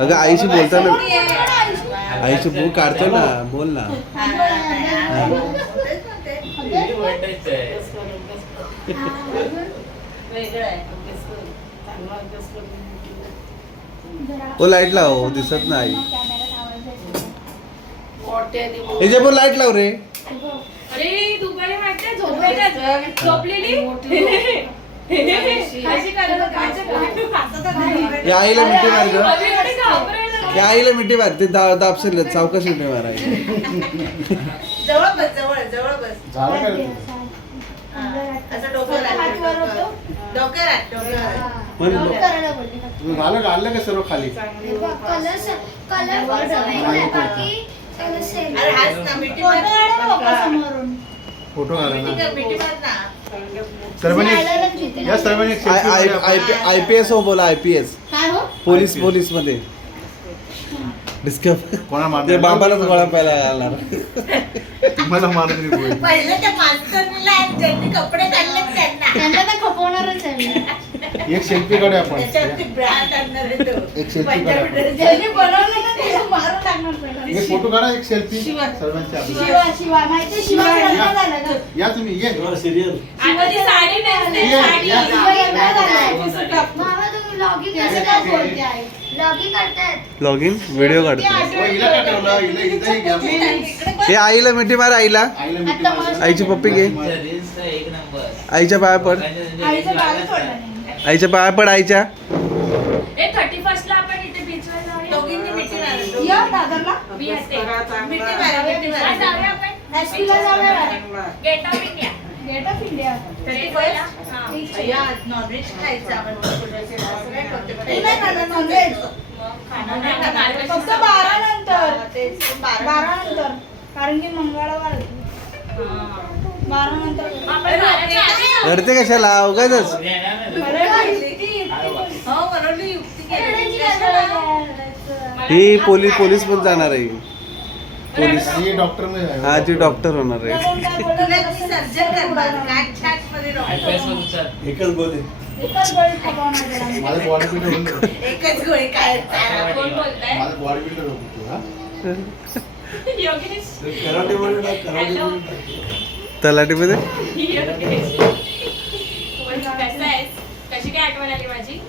अगं आईशी बोलताना आईशी बुक काढतो ना, बोल ना. ओ लाईट लाव, दिसत नाही. याच्या पण लाईट लाव रे. अरे तू काय माहिती झोपलेली या आईला मिठी मार ग. या आईला मिठी मार. ते दाबशील सावकाश मिठी मार. जवळ बस, जवळ जवळ बस. झालं का? असं डोक्यावर डोक्यावर झालं का? आणलं का सर्व खाली? अरे हाच ना, मिठी मार. फोटो काढा ना. मिठी मार ना. सर्वांनी या सर्वांनी एक selfie काढूया आपण. IPS हो बोला. IPS पोलीस मध्ये डिस्कप कोणा ते मारणार? बाबालाच गोळा पाहायला घालणार. तुम्हाला मारत नाही कोणी. पहिले त्या मास्तरला ज्यांनी कपडे काढले त्यांना खपवणारच आहे. एक सेल्फी काढूया आपण. त्याच्यावरती ब्रँड आणणार आहे तो. एक selfie पंजाबी काढा. ड्रेस. ज्यांनी बनवलं ना त्याला मारून टाकणार पहिला. एक फोटो काढा, एक सेल्फी शिवा. सर्वांची आपली. शिवा माहिती शिवा लग्न झालं का? या तुम्ही ये. सिरियल आता ती साडी नेसते, ये, साडी. या. शिवा लग्न झालं. मामा तुम्ही लॉगिंग कसं काय बोलते आहे? लॉगिंग करतायत. लॉग इन व्हिडिओ काढतो. ओ, हिला का ठेवलं? हिला इथंही घ्या. हे आईला मिठी मार. आईला आईला मिठी मार. आईची पप्पी घे. आईच्या पाया पड. आईचं बाळ सोडलं नाही. आईच्या पाया पड. आईच्या ए 31 ला आपण इथे बीचवर जाऊया. दोघींनी मिठी मार. या दादरला. मी असते. मिठी मार, मिठी हा, मार. जाऊया आपण. हॅस्पीला जाऊया. Gate of India. Gate of India. या नॉनव्हेज खायचं आपण. असं काय करते बरं? तू नाही खाणार नॉनव्हेज. फक्त 12 नंतर. तेच 12 नंतर. कारण की मंगळवार आहे. 12 नंतर. आपण बाराच्या आधी जाऊ. रडते कशाला उगाच. हो बरोबर युक्ती केली. ही पोलीस पण जाणार आहे. पोलीस ही डॉक्टर मध्ये आहे. हा ती डॉक्टर होणार आहे. तुला ती सर्जन करणार. काट छाट मध्ये डॉक्टर. एकच बोले. एकच गोळी खपवणार त्याला. माझं बॉडी बिल्डर होईल. एकच गोळी काय कोण बोलताय? माझं बॉडी बिल्डर होतो तू, हा? योगेश. तलाठीमध्ये योगेश. कसं आहेस? कशी काय आठवण आली माझी?